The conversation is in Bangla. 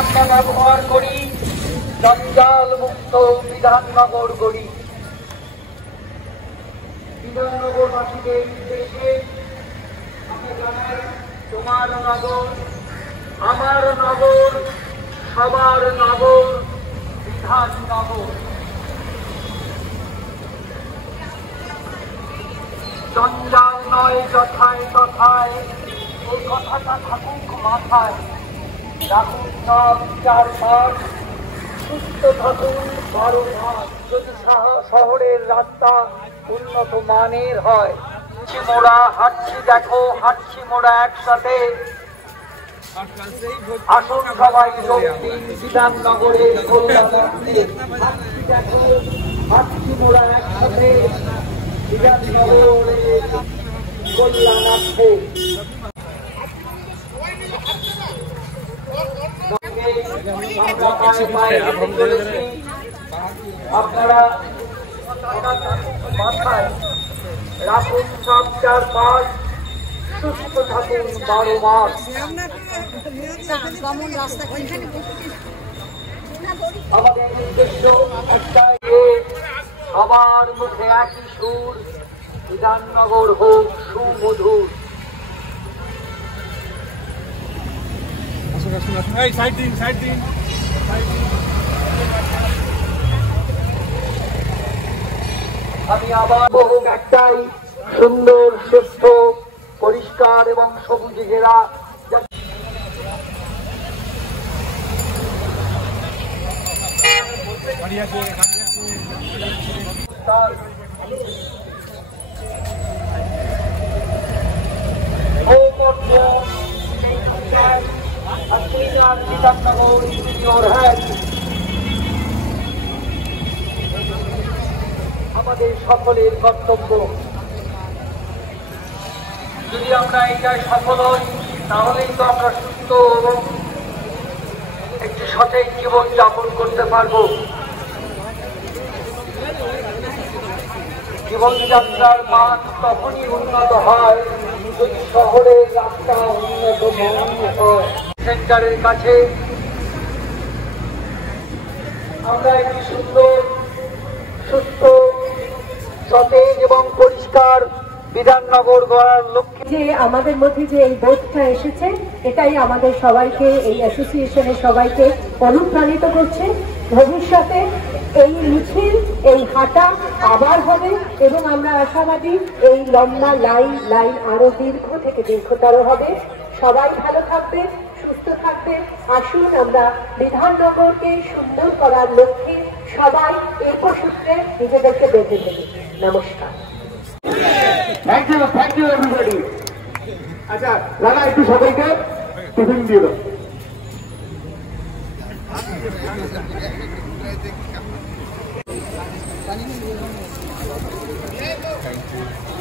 আমরা ব্যবহার করি জঞ্জাল মুক্ত বিধাননগর গড়ি। বিধাননগরবাসীদের উদ্দেশ্যে আমি জানাই, তোমার নগর, আমার নগর, সবার নগর বিধাননগর। জঞ্জাল নয় যথায় তথায়, ওই কথাটা থাকুক মাথায়। রাখুন সব চারপাশ, সুস্থ থাকুন 12 মাস। যদি শহরের রাস্তা উন্নত মানের হয়, মোড়া হাঁটছি, দেখো হাঁটছি মোড়া একসাথে। আসুন সবাই যোগ দিন বিধাননগরের কল্যাণার্থে। হাঁটছি দেখো হাঁটছি মোড়া একসাথে, বিধাননগরের কল্যাণার্থে। আপনারা মাথায় রাখুন সব চারপাশ, সুস্থ থাকুন 12 মাস। আমাদের উদ্দেশ্য একটাই, সবার মুখে একই সুর, বিধাননগর হোক সুমধুর। আমি আবার হোক একটাই, সুন্দর, সুস্থ, পরিষ্কার এবং সবুজে ঘেরা। আমাদের সকলের কর্তব্য। যদি আমরা এটাই সফল হই, তাহলেই তো আমরা সুস্থ এবং একটি সঠিক জীবন যাপন করতে পারব। জীবনযাত্রার মান তখনই উন্নত হয় যদি শহরের রাস্তা উন্নত মানের হয়। সেন্টারের কাছে আমরা একটি সুন্দর, সুস্থ, সতেজ এবং পরিষ্কার বিধাননগর গড়ার লক্ষ্যে যে আমাদের মধ্যে যে এই বোধটা এসেছে, এটাই আমাদের সবাইকে, এই অ্যাসোসিয়েশনের সবাইকে অনুপ্রাণিত করছে। ভবিষ্যতে এই মিছিল, এই হাঁটা আবার হবে এবং আমরা আশাবাদী এই লম্বা লাইন আরো দীর্ঘ থেকে দীর্ঘতর হবে। সবাই ভালো থাকবে, সুস্থ থাকবে। আসুন আমরা বিধাননগরকে সুন্দর করার লক্ষ্যে সবাই একসূত্রে নিজেদেরকে বেঁধে ফেলি। নমস্কার। Thank you everybody. আচ্ছা দাদা, একটু সবাইকে টিফিন দিয়ে দাও। Thank you.